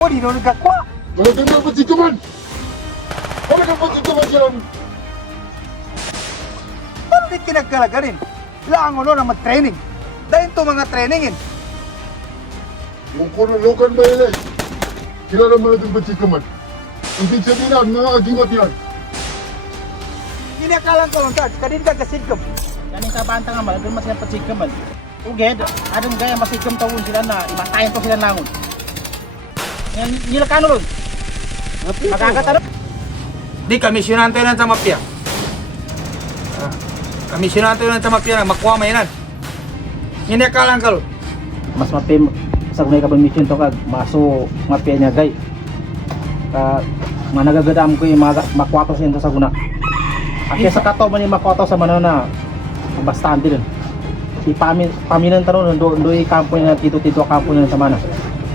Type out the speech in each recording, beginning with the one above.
Di daw nagkakwa. Talaga na ba si Kaman? Talaga ba si Kaman yan? Paano di kinagkalagarin? Kailangan ko na mag-training. Dahil ito mga trainingin. Yung kunulukan ba yan eh? Kilala mo natin ba si Kaman? Ibig sabihin na, mga agimat yan. Kinakalang ko lang ka, kadin ka kasigkam. Yan yung kabanta nga doon mas yung patsigkam man. Uged, adong gaya masigkam tawon sila na imatayan ko sila langon. Yan nilakano ron. Magkakatarap. Di, kamisyonan tayo ng sa mafia. Kamisyonan tayo ng sa mafia na makuha mayanan. Kinakalang ka lo. Mas mapim sa gunay ka mission to kag maso mapia niya gay. Managagadam ko yung mga makwato siya sa guna. At sa kato man yung makwato sa manana bastante din. Paminan tanon do kampo niya tito kampo niya sa mana.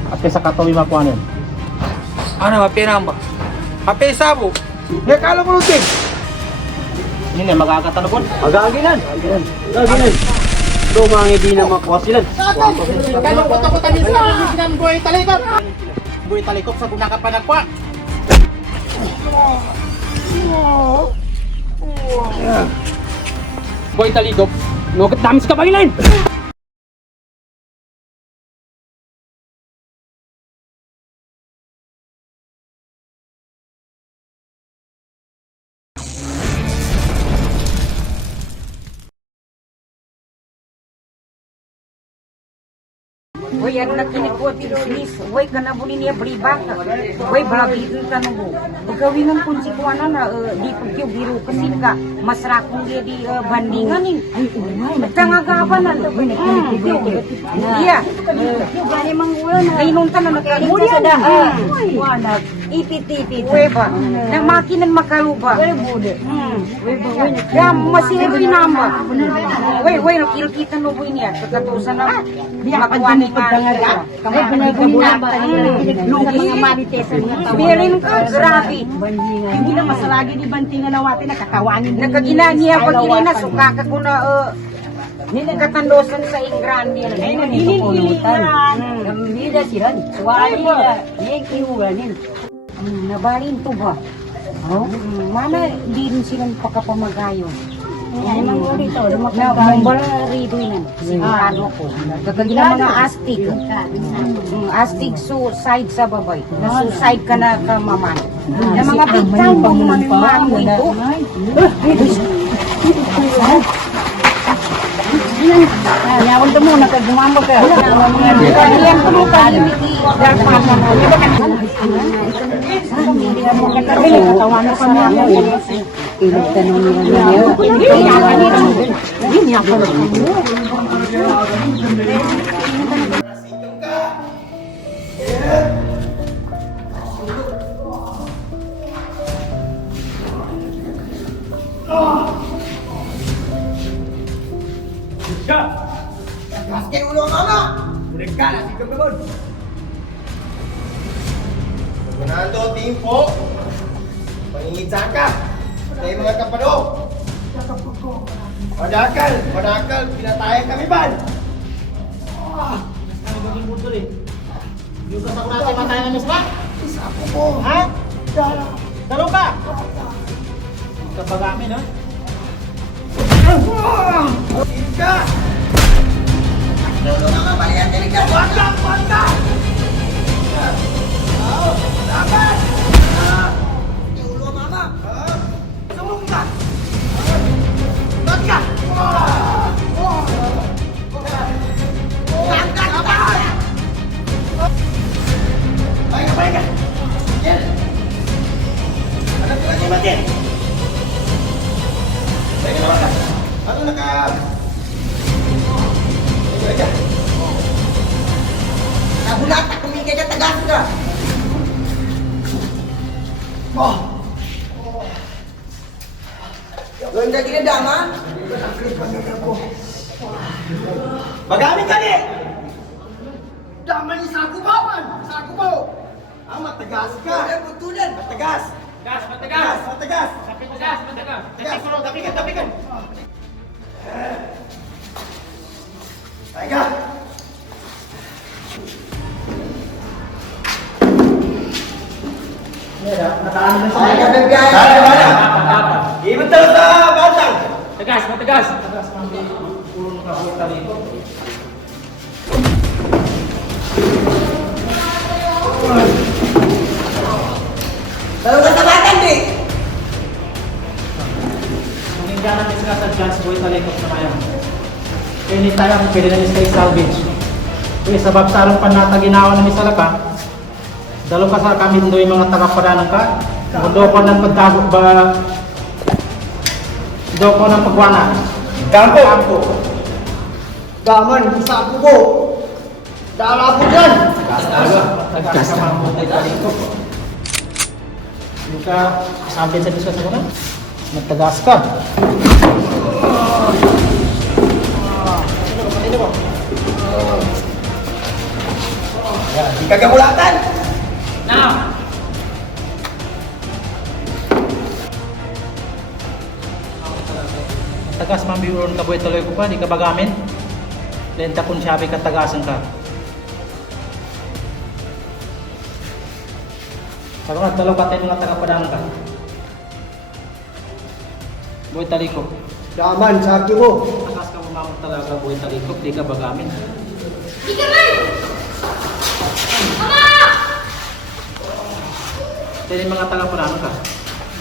At sa kato yung makuha niya. Ano, mafia na ba? Mafia sabo. Kinakalang mo lutin. Hindi na magkakatalapon. Agaginan. Agaginan. Do mga hindi na makuha sila. Kano ko tamis sa sinan boy talikop. Boy talikop sa guna ka panagpa. Boy taligop. Nugat damis ka bagilan. Woi ang nakinikuha tinis, woi kana buli niya beribaka, woi balabitin ka nung gawinan pun si kuana na di pagkiw biru kasi ka masrakong dia di bandingan nih. Tanga gabanan iya Gani mangulo na. kainon ka na nakalimut sa daan. Wanag ipit-ipit weba na makinan makaluba. Ya masiro inamba. Woi nakilkita no boy niya pagkatusan na makuha ni Kamu benar-benar nunggu nga marites ang mga tao. Birin ka, grabe. Hindi na masalagi ni bantingan na wate nakakawanin. Nakaginaniya pag inina, sukaka ko na nikatandosan sa ingrandi. Hinilitan. Nila sila. Suwali nila. Yekiuganin. Nabalin to ba? Mana di rin silang pakapamagayon. Emang rito. Na bumbala rito yun. Ano ko. Gagagina mga astig. Astig so side sa babay. Na suicide ka na kamaman. Na mga big time mo man mo ito. Yawon mo nakagumamo ka. Kalian ko mo kalimit darpan na mo. Katawan ko kami ako. Ilog tanong niya. Hindi ako na. Paskay ulo ang mama! Mereka na si Kaman. Fernando Timpo, pangingitsa ka. Kaya mga kapado. Padakal, pinatayan kami ban. Yung kasama natin matayan namin sila. Ako po. Ha? Dalo ka. Kapag amin ha. Ika! Lolo mga balian dari ka. Wanda! Dapat! Yung ulo mama. Sumong ka. Mat ka. Angkat ka. Baik ka. Yan. Ada lagi mati. Baik ka. Ano naka... Aja. Nabulat tak kumigay ka tagas ka. Oh. Ganda gila dama. Bagamit ka ni. Dama ni saku bawan. Saku bau. Amat tegas ka. Betulan. Tegas. Tegas. Tapi kan. Baik. Ay, kabigay! Ibig tayo sa batang! Tagas, matagas! Tagas, mami. Ulo ng kabuhay taliko. Talo ka sa batang, di! Maninggan natin sila sa John's Boy taliko sa kaya. Kaya hindi tayo kung pwede namin stay salvage. Kaya sa babsarong panata ginawa namin sa laka, dalo ka sa kami doon yung mga taga-padanan ka. Mundo ko ng pagtagok ba? Do ko ng pagwana. Kampo! Daman, sa ako ko! Dala ko dyan! Tagas ka mga mutay taliko. Yung ka, sabi sa diswas mo na, magtagas ka. Di kagabulatan! Now! Tagas mambiuron ka buhay tuloy ko pa, di ka bagamin. Lenta kung sabi ka tagasan ka. Sabi nga, dalaw ka tayo mga tagapadang ka. Buhay taliko. Daman, sa ako ko! Tagas ka mamamang talaga buhay taliko, di ka bagamin. Dili mga tagapadang ka.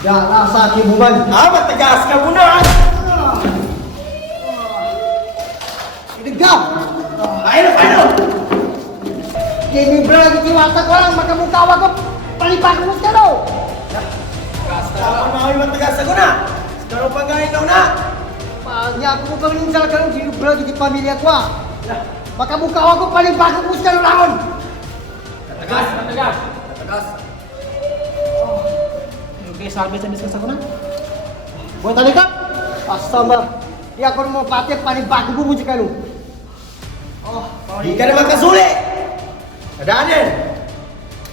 Dala sa akin mo man! Matagas ka muna! Inig ka! Paano? Kini brad, iwata ko lang, magkamukawa ko! Palipakan mo ka daw! Tapos mga matagas ako na! Pero pagkain daw na! Niya ako mo kami sa kalong sino brad, hindi pamilya ko ah! Magkamukawa ko, palipakan mo ka daw lang! Tagas! Okay, sabi sa diskus ako na. Buhay taliko! Asama! Di ako naman pati, palipakan mo ka daw! Di ka naman kasuli! Kadaanan!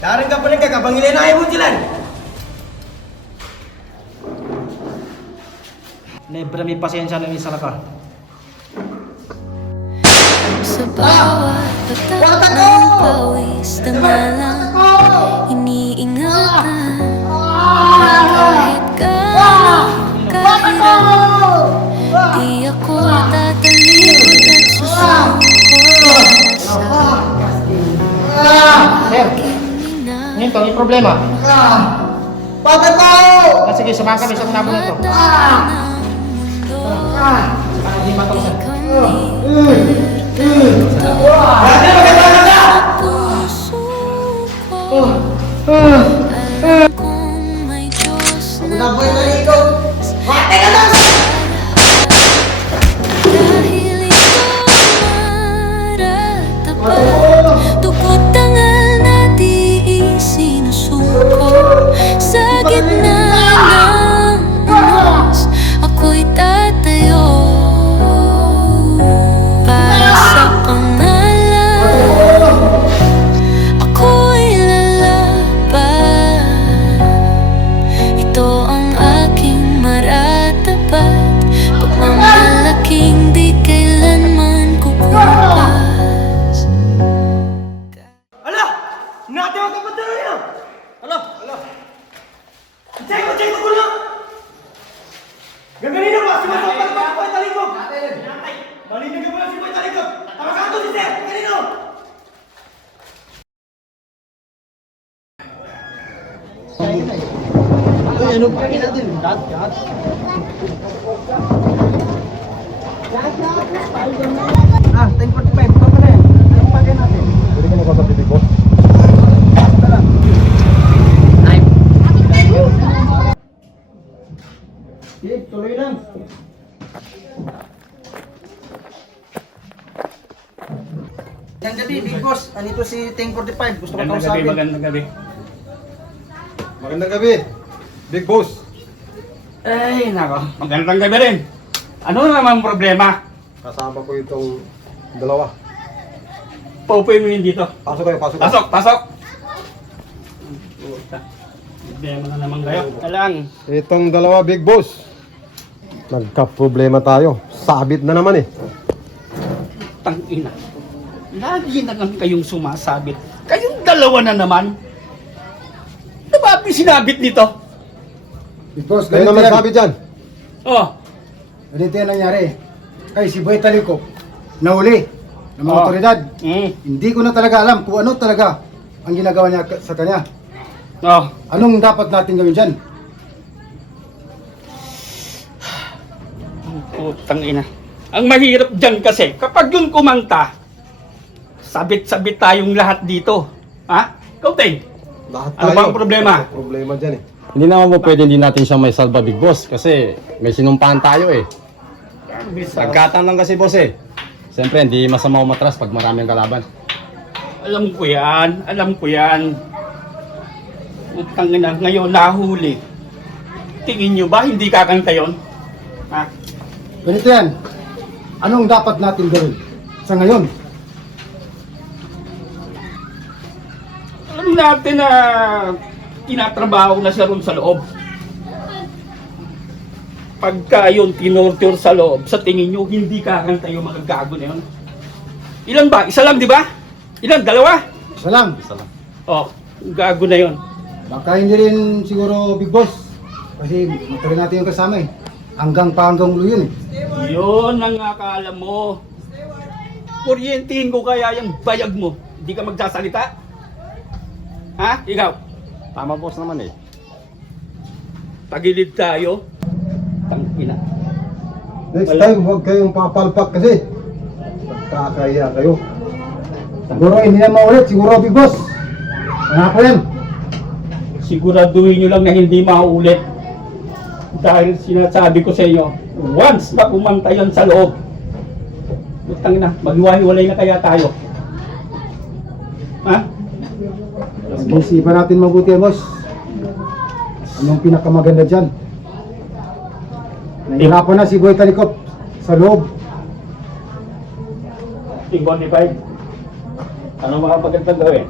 Daring ka pa rin kakabangilin na mo sila! Nebra may pasensya lang isa ka. Sa bawat patak ng pawis Dangalang iniingatan Kahit gano'ng kahirap Di ako tatalikod at susuko Sir, ngayon to, yung problema. Bakit ko? Sige, samahan kami sa tinabong ito. Hindi matawasan. Alam kong may Diyos na dahil ito maratapat Tukot tangal na di isinusuko Sa gitna ng unos ako'y tatayo Para sa pangalan ako'y lalaban Ito ang aking maratapat Pagmamalaking di kailanman kukupas Ala! Natin ang kapatuloy na! Ala! Check ko na! Gaganin na ba? Sumasapat pa si Boy Talikog! Malinig ka ba si Boy Talikog? Tama ka ito si Sir! Ganino! Ah, 10:45. Ito pa na yan. Anong pagkain natin? Pwede ka nakasabi, Big Boss? Sige, tuloy lang. Yan gabi, Big Boss. Anito si 10:45. Gusto ko kausapin. Magandang gabi, Big Boss. Ay, nako. Magandang gabi rin. Ano naman problema? Kasama ko itong dalawa. Paupuin mo yun dito. Pasok kayo, pasok. Pasok! Problema na naman kayo. Alang. Itong dalawa, Big Boss. Nagka-problema tayo. Sabit na naman eh. Tangina. Lagi na lang kayong sumasabit. Kayong dalawa na naman. Saan may sinabit nito? Big boss, Kayo naman sabi dyan. Oh, Ganito yan nangyari. Kay si Boy Talikop, nahuli ng mga Oh. otoridad. mm. Hindi ko na talaga alam kung ano talaga ang ginagawa niya sa kanya. Oh. Anong dapat natin gawin dyan? Putang ina. Ang mahirap dyan kasi, kapag yun kumanta, sabit-sabit tayong lahat dito. Ha? Ikaw, Teng, Lahat ano ba ang problema? Problema dyan eh. Hindi naman po pwede hindi natin siya may salba, Big Boss, kasi may sinumpahan tayo eh. Nagkataon lang kasi, boss eh. Siyempre, hindi masama umatras pag maraming kalaban. Alam ko yan, alam ko yan. Putang ina, ngayon nahuli. Tingin nyo ba hindi kakanta yun? Ha? Ganito yan. Anong dapat natin gawin sa ngayon? Alam natin na tinatrabaho na siya ron sa loob. Pagka yun tinorture sa loob, sa tingin nyo, hindi kakanta yung mga gago na yun. Ilan ba? Isa lang, di ba? Ilan? Dalawa? Isa lang. Oh, gago na yun. Baka hindi rin siguro Big Boss. Kasi matagal natin yung kasama eh. Hanggang ulo yun eh. Yun ang akala mo. Kuryentihin ko kaya yung bayag mo. Hindi ka magsasalita? Ha? Ikaw? Tama, boss naman eh. Tagilid tayo. Tangina. Next time, huwag kayong papalpak kasi. Magkakaya kayo. Siguro hindi na maulit. Siguro Big Boss. Ano yan? Siguraduhin nyo lang na hindi mauulit. Dahil sinasabi ko sa inyo, once na kumanta yan sa loob, putang na, maghiwa-hiwalay na kaya tayo. Ha? Mag-isipan natin mabuti, boss. Anong pinakamaganda dyan? Nahihirapan na si Boy Talikop sa loob. Team Bonify, ano mga pagandang gawin?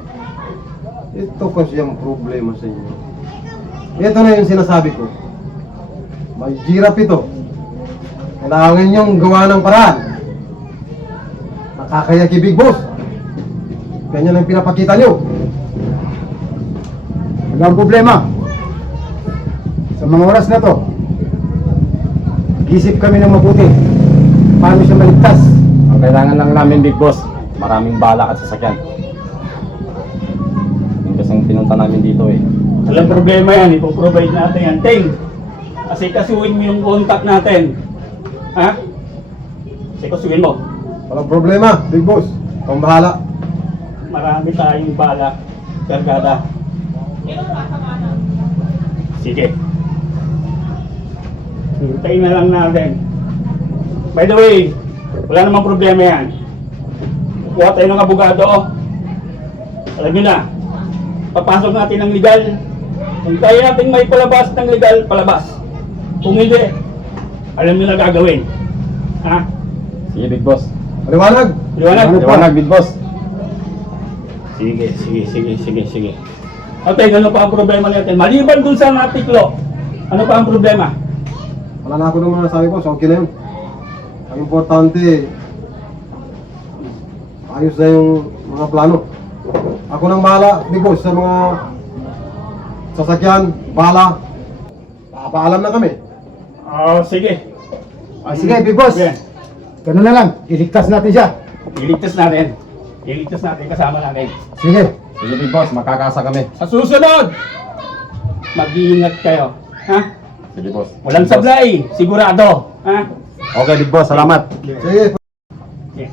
Ito kasi ang problema sa inyo. Ito na yung sinasabi ko. May girap ito. Kailangan niyong gawa ng paraan. Nakakaya kay Big Boss. Ganyan ang pinapakita niyo. Walang problema. Sa mga oras na to, isip kami ng mabuti. Paano siya maligtas? Ang kailangan lang namin, Big Boss, maraming bala at sasakyan. Yung kasing pinunta namin dito eh. Walang problema yan, ipoprovide natin yan. Ting, kasi kasuhin mo yung contact natin. Ha? Kasi kasuhin mo. Walang problema, Big Boss. Kung bahala. Marami tayong bala, kargada. Sige. Hintayin na lang natin. By the way, wala namang problema yan. Kuha tayo ng abogado. Alam nyo na, papasok natin ng legal. Kung kaya natin may palabas ng legal, palabas. Kung hindi, alam nyo na gagawin. Ha? Sige, Big Boss. Maliwanag. Liwanag? Liwanag, Big Boss. Sige. Okay, ano pa ang problema natin? Maliban dun sa natiklo, ano pa ang problema? Wala na ako naman nasabi, Boss. Okay na yun. Ang importante, ayos na yung mga plano. Ako nang bahala, Big Boss, sa mga sasakyan, bala. Papaalam na kami. Oh, sige. Sige, Big Boss. Sige. Ganun na lang. Iligtas natin siya. Iligtas natin. Iligtas natin kasama natin. Sige. Sige, Big Boss, makakasa kami. Sa susunod, mag-iingat kayo. Ha? Sige, Boss. Walang Big Boss. sablay. Sigurado. Ha? Okay, Big Boss, salamat. Sige. Yes.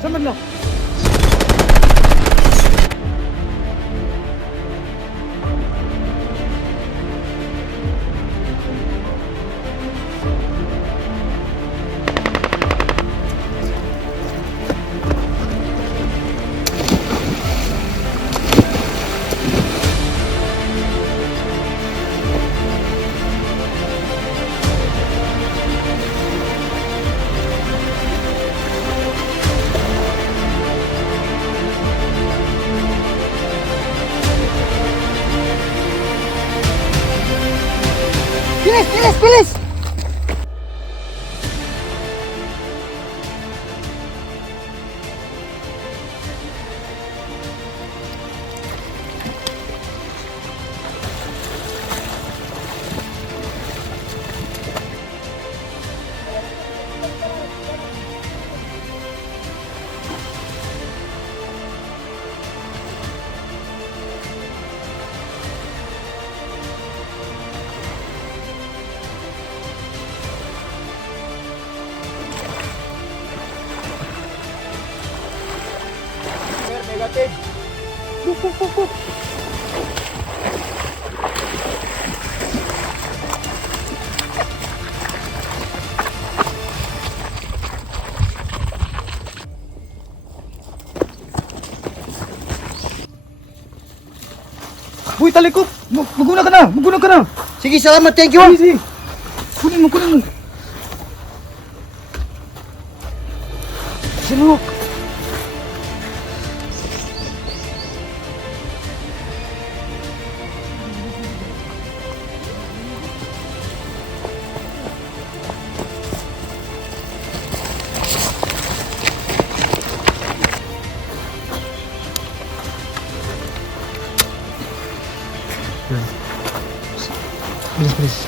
Saman na. Bilis, bilis, bilis! Boy, talikop! Maguna ka na! Maguna ka na! Sige, salamat. Thank you. Sige! Kunin mo, kunin mo! Sino? Bilis, bilis.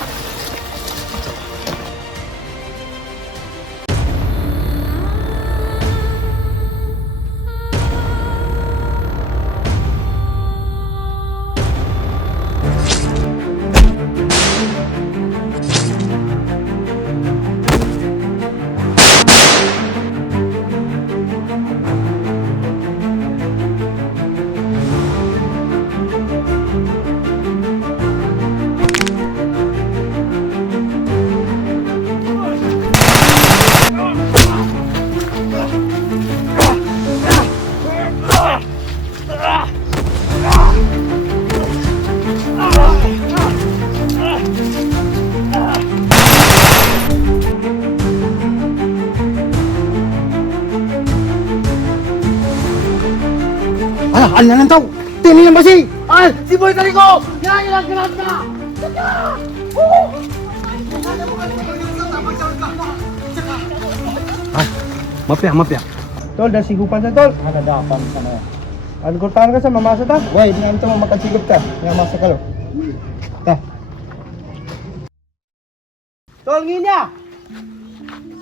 Al na lang tao! Tini lang ba si? Al! Si Boy Taliko! Yan! Yan! Yan! Yan! Mapya, mapya. Tol, dah sigupan sa tol. Ada dapan sana. Ang kurtahan ka sa mamasa ta? Wai, di nanti mo makasigop ka. Nga masa ka lo. Ta. Tol, nginya!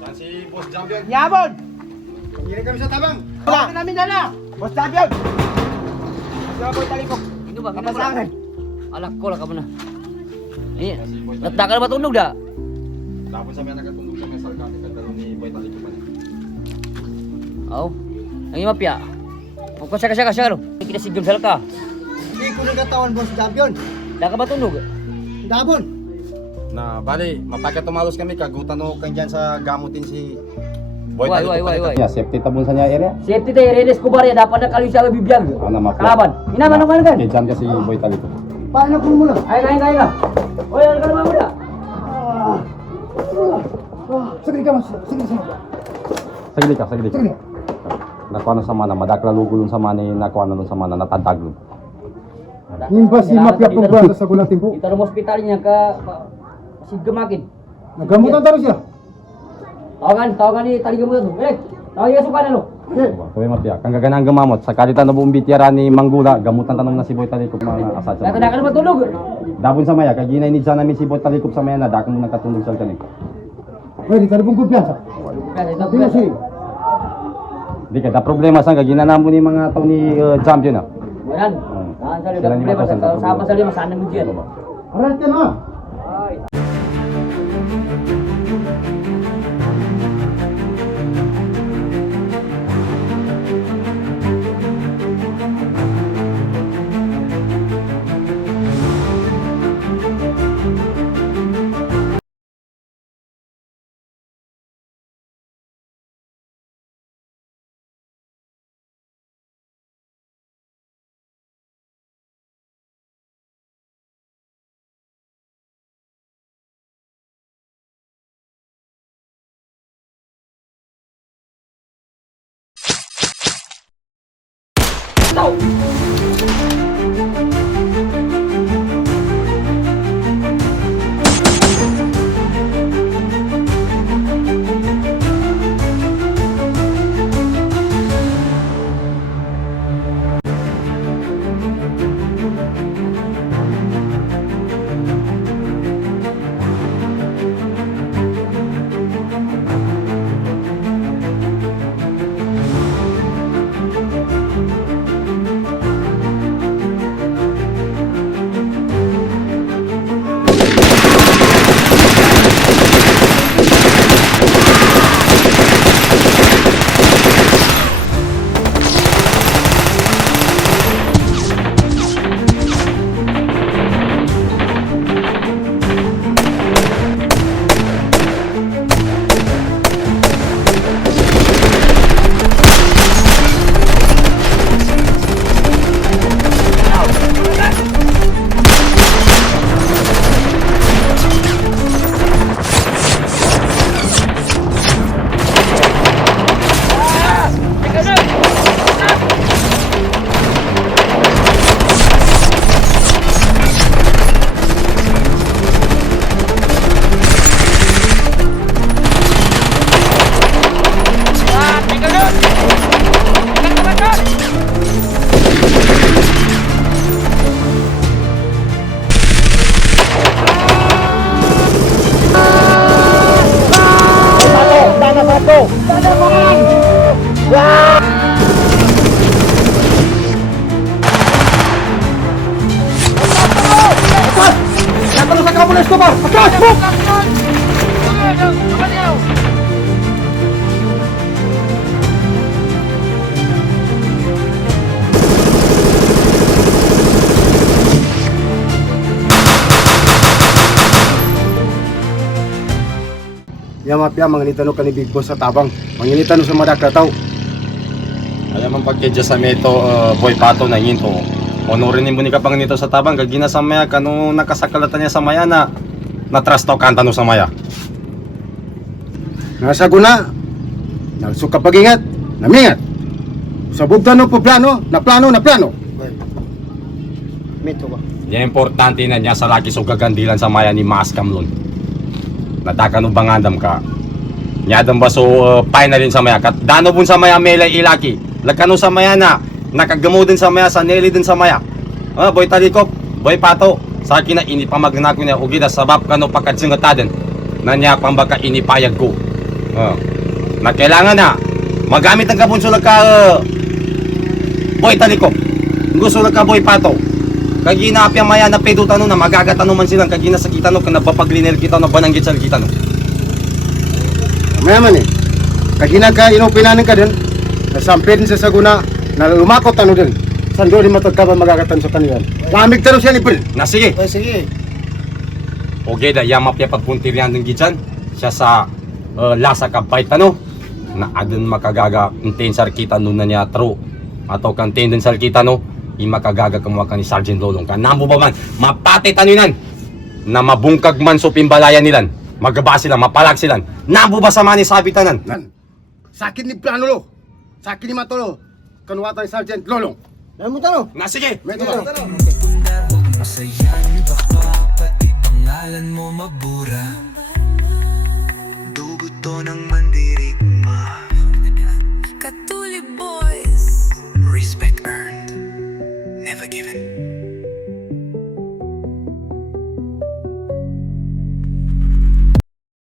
Saan si Boss Champion? Yabon! Hindi kami sa tabang. Wala ka namin dala! Boss Champion! Sa Boy Talikok. Ino ba? Kapasangan. Alak ko lang ka muna. Eh, nataka na matulog da. Tapos sa mga nagatundog sa may salkati kadalo ni Boy Taliko pa niya. Aw. Ang imapya. Kung kasya ka. Kita si Jum Salka. Hindi ko nagatawan, Boss Champion. Da ka ba tunog? Dabon. Na bali, mapagkatumalos kami kagutan no kan diyan sa gamutin si Boy Wai, Taliko. wai, wai. Ya, safety tabon sa niya area. Safety tayo, Renes Escobar ya. Dapat na kalim siya bibiyag. Ano mapya? Kalaban. Inaman naman kan? Diyan kasi Boy Taliko. Paano po muna? Ay, ka. Oy, ano ka naman muna? Sige ka mas. Sige. Saglit ka. Nakuha na sa mana, madakla lugulong sa mana, nakuha na sa mana, natadaglong. Yung ba si mapya kung ba sa gulang timpo? Kita ng hospital niya ka sigamakin. Nagamutan taro siya. Tawagan ni Taligam mo to. Tawag yung suka na lo. Kami mapya, kang gaganang gamamot, sa kalita na buong bityara ni Manggula, gamutan tanong na si Boy Talikop mga asasya. Natanda ka na matulog. Dabon sa maya, kaginay ni namin si Boy Talikop sa maya na, dakong mo nakatulog sa kanin. Pwede ka na pong kumpiyansa. Hindi si. Di ka, da problema sa kaginanamo ni mga tao ni champion na. Yan. Saan sa lugar problema sa sama sa lima sana mo diyan. Aral ka na. Escobar! Atras mo! Ya mapya manginita no kani Big Boss sa tabang. Manginita no sa madakla tao. Alam ang pagkedya sa meto, boy pato na yun to. Honorin mo ni kapang nito sa tabang, gagina sa maya, kano nakasakalatan niya sa maya na natrasto kanta no sa maya. Nasa guna. Nagsuka pagingat. Namingat. Sa bugtan no plano, na plano. Meto ba? Yan importante na niya sa laki so gagandilan sa maya ni Mas Kamlon. Nataka no bangandam ka. Nyadam ba so finalin sa maya. Kat dano bun sa maya melay ilaki. Lagkano sa maya na nakagamo din sa maya sa neli din sa maya. Boy talikop, boy pato. Sa akin na inipamagnako niya ugida sabab kano pakadsingataden. Na niya pambaka inipayag ko. Na kailangan na magamit ang kabunsulag ka boy talikop. Gusto lang ka boy pato. Kagina apya maya na pedutan no na magagatano man silang kagina sa kita no kana papaglinel kita no bananggit sa kita no. Mayaman eh. Kagina ka inopinanin ka din. Nasampin sa saguna na lumakot ano din. Sando ni matag ka ba magagatan sa kaniyan. Lamig taro siya ni Pil. Na sige. Sige. Oge da yama pya pagpuntiryan ng gitsan. Siya sa lasa ka paita no. Na adun makagaga inten sa kita no na niya tro. Ato kan ten din sa kita no. Imakagaga kamo ka ni Sergeant Lolong ka. Namo ba man mapati tanunan na mabungkag man so pimbalayan nilan. Magaba sila, mapalag sila. Namo ba sa mani sabi tanan? Sakin ni plano lo. Sakin ni matolo. Kanuwatan ni Sergeant Lolong. Ano mo tanong? Na sige. Meto. Masayahin baka pati pangalan mo mabura. Dugo to ng mandirigma. Katuli boys. Respect earned, never given.